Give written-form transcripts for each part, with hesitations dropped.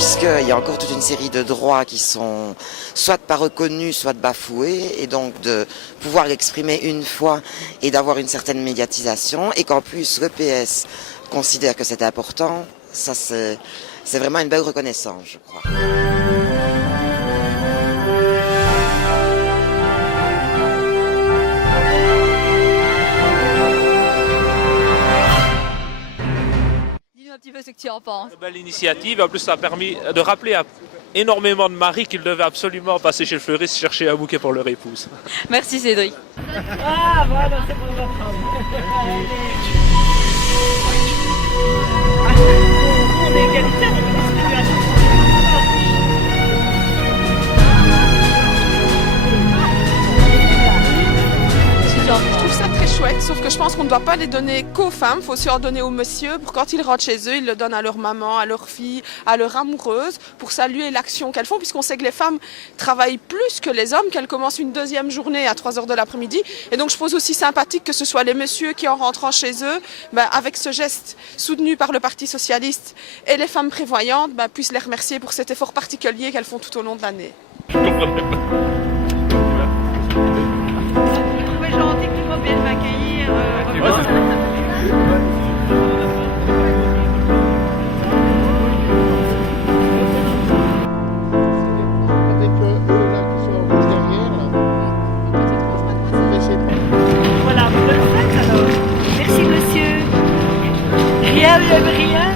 puisqu'il y a encore toute une série de droits qui sont soit pas reconnus, soit bafoués, et donc de pouvoir l'exprimer une fois et d'avoir une certaine médiatisation, et qu'en plus le PS considère que c'est important, ça c'est vraiment une belle reconnaissance, je crois. Dis-nous un petit peu ce que tu en penses. Une belle initiative, en plus ça a permis de rappeler à énormément de maris qu'ils devaient absolument passer chez le fleuriste chercher un bouquet pour leur épouse. Merci Cédric. Ah voilà, c'est pour votre on est égalitaire, on peut distribuer à tout. Je trouve ça très chouette, sauf que je pense qu'on ne doit pas les donner qu'aux femmes, il faut aussi en donner aux messieurs pour quand ils rentrent chez eux, ils le donnent à leur maman, à leur fille, à leur amoureuse pour saluer l'action qu'elles font, puisqu'on sait que les femmes travaillent plus que les hommes, qu'elles commencent une deuxième journée à 3h de l'après-midi. Et donc je trouve aussi sympathique que ce soit les messieurs qui en rentrant chez eux, avec ce geste soutenu par le Parti Socialiste et les femmes prévoyantes, puissent les remercier pour cet effort particulier qu'elles font tout au long de l'année. Je comprenais pas. Voilà, vous le faites alors. Merci monsieur. Rien, vous n'avez rien.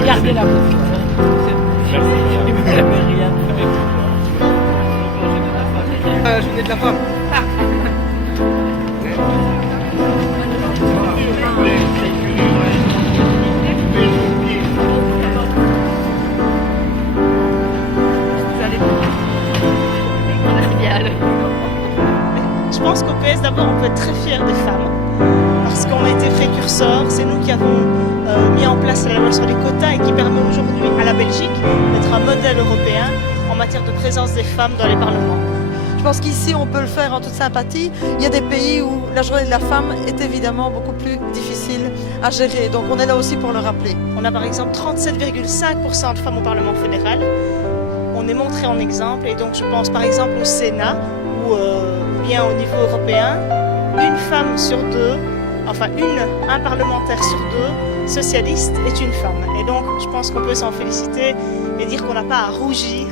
Regardez la photo. Vous n'avez rien. Journée de la femme. Je pense qu'au PS, d'abord, on peut être très fiers des femmes, parce qu'on a été précurseurs. C'est nous qui avons mis en place la loi sur les quotas et qui permet aujourd'hui à la Belgique d'être un modèle européen en matière de présence des femmes dans les parlements. Je pense qu'ici, on peut le faire en toute sympathie. Il y a des pays où la journée de la femme est évidemment beaucoup plus difficile à gérer. Donc on est là aussi pour le rappeler. On a par exemple 37,5% de femmes au Parlement fédéral. On est montré en exemple et donc je pense par exemple au Sénat ou bien au niveau européen, une femme sur deux, enfin un parlementaire sur deux socialiste est une femme. Et donc je pense qu'on peut s'en féliciter et dire qu'on n'a pas à rougir